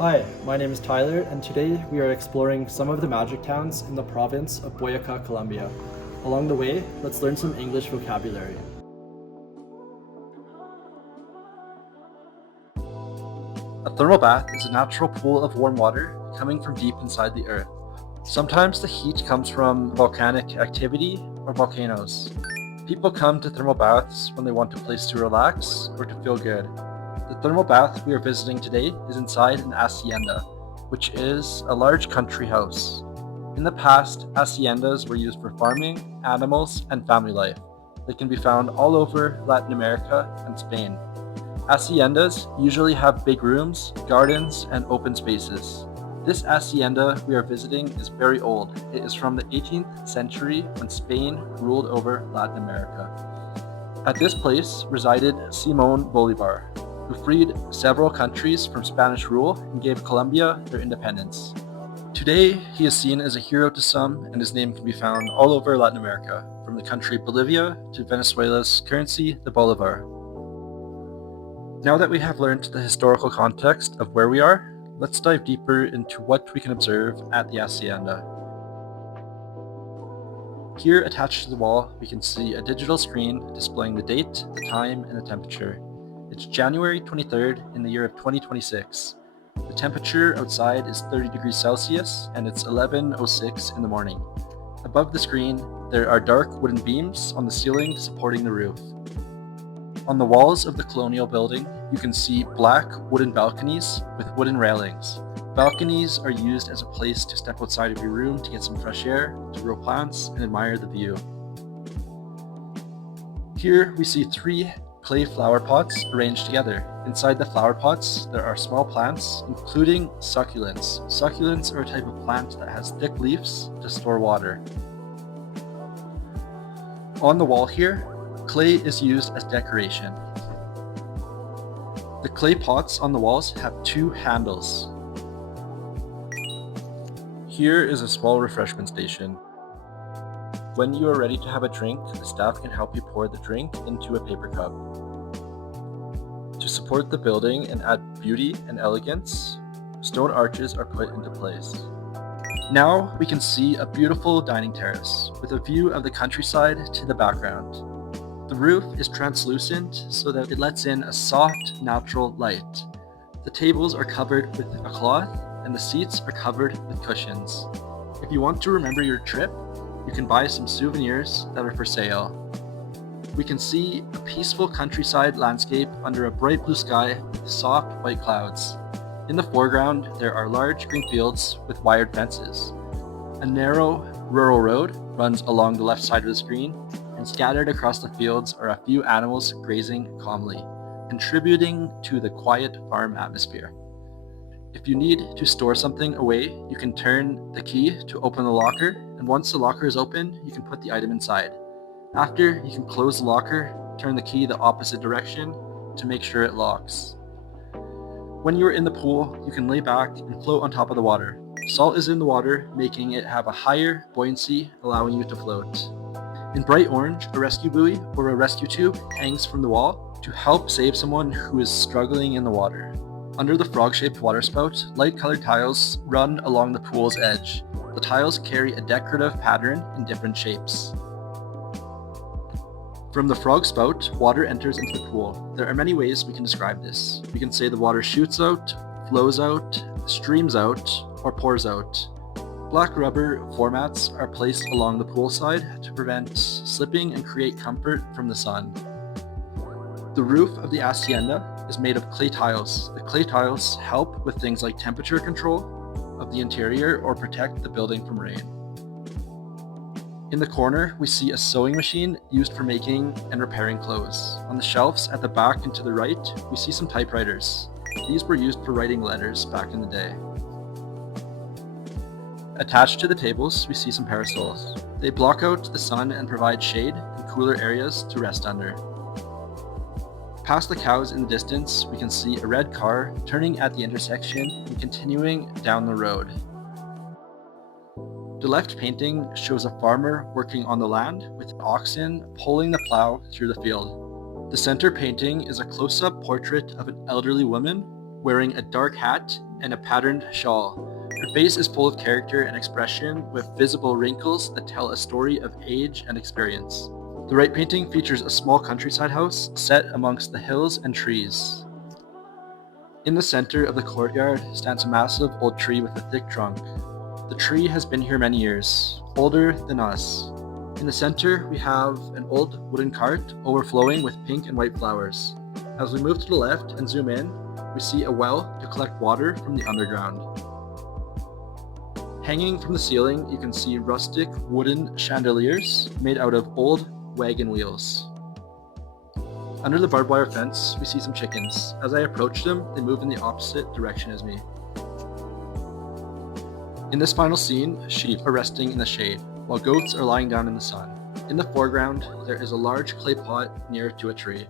Hi, my name is Tyler, and today we are exploring some of the magic towns in the province of Boyacá, Colombia. Along the way, let's learn some English vocabulary. A thermal bath is a natural pool of warm water coming from deep inside the earth. Sometimes the heat comes from volcanic activity or volcanoes. People come to thermal baths when they want a place to relax or to feel good. The thermal bath we are visiting today is inside an hacienda, which is a large country house. In the past, haciendas were used for farming, animals, and family life. They can be found all over Latin America and Spain. Haciendas usually have big rooms, gardens, and open spaces. This hacienda we are visiting is very old. It is from the 18th century when Spain ruled over Latin America. At this place resided Simón Bolívar, who freed several countries from Spanish rule and gave Colombia their independence. Today, he is seen as a hero to some, and his name can be found all over Latin America, from the country Bolivia to Venezuela's currency, the Bolivar. Now that we have learned the historical context of where we are, let's dive deeper into what we can observe at the hacienda. Here, attached to the wall, we can see a digital screen displaying the date, the time, and the temperature. It's January 23rd in the year of 2026. The temperature outside is 30 degrees Celsius and it's 11:06 in the morning. Above the screen, there are dark wooden beams on the ceiling supporting the roof. On the walls of the colonial building, you can see black wooden balconies with wooden railings. Balconies are used as a place to step outside of your room to get some fresh air, to grow plants, and admire the view. Here we see 3 clay flower pots arranged together. Inside the flower pots, there are small plants, including succulents. Succulents are a type of plant that has thick leaves to store water. On the wall here, clay is used as decoration. The clay pots on the walls have 2 handles. Here is a small refreshment station. When you are ready to have a drink, the staff can help you pour the drink into a paper cup. To support the building and add beauty and elegance, stone arches are put into place. Now we can see a beautiful dining terrace with a view of the countryside to the background. The roof is translucent so that it lets in a soft, natural light. The tables are covered with a cloth and the seats are covered with cushions. If you want to remember your trip, you can buy some souvenirs that are for sale. We can see a peaceful countryside landscape under a bright blue sky with soft white clouds. In the foreground, there are large green fields with wired fences. A narrow, rural road runs along the left side of the screen, and scattered across the fields are a few animals grazing calmly, contributing to the quiet farm atmosphere. If you need to store something away, you can turn the key to open the locker, and once the locker is open, you can put the item inside. After, you can close the locker, turn the key the opposite direction to make sure it locks. When you are in the pool, you can lay back and float on top of the water. Salt is in the water, making it have a higher buoyancy, allowing you to float. In bright orange, a rescue buoy or a rescue tube hangs from the wall to help save someone who is struggling in the water. Under the frog-shaped waterspout, light-colored tiles run along the pool's edge. The tiles carry a decorative pattern in different shapes. From the frog spout, water enters into the pool. There are many ways we can describe this. We can say the water shoots out, flows out, streams out, or pours out. Black rubber floor mats are placed along the poolside to prevent slipping and create comfort from the sun. The roof of the hacienda is made of clay tiles. The clay tiles help with things like temperature control of the interior or protect the building from rain. In the corner, we see a sewing machine used for making and repairing clothes. On the shelves at the back and to the right, we see some typewriters. These were used for writing letters back in the day. Attached to the tables, we see some parasols. They block out the sun and provide shade and cooler areas to rest under. Past the cows in the distance, we can see a red car turning at the intersection and continuing down the road. The left painting shows a farmer working on the land with oxen pulling the plow through the field. The center painting is a close-up portrait of an elderly woman wearing a dark hat and a patterned shawl. Her face is full of character and expression, with visible wrinkles that tell a story of age and experience. The right painting features a small countryside house set amongst the hills and trees. In the center of the courtyard stands a massive old tree with a thick trunk. The tree has been here many years, older than us. In the center, we have an old wooden cart overflowing with pink and white flowers. As we move to the left and zoom in, we see a well to collect water from the underground. Hanging from the ceiling, you can see rustic wooden chandeliers made out of old wagon wheels. Under the barbed wire fence, we see some chickens. As I approach them, they move in the opposite direction as me. In this final scene, sheep are resting in the shade, while goats are lying down in the sun. In the foreground, there is a large clay pot near to a tree.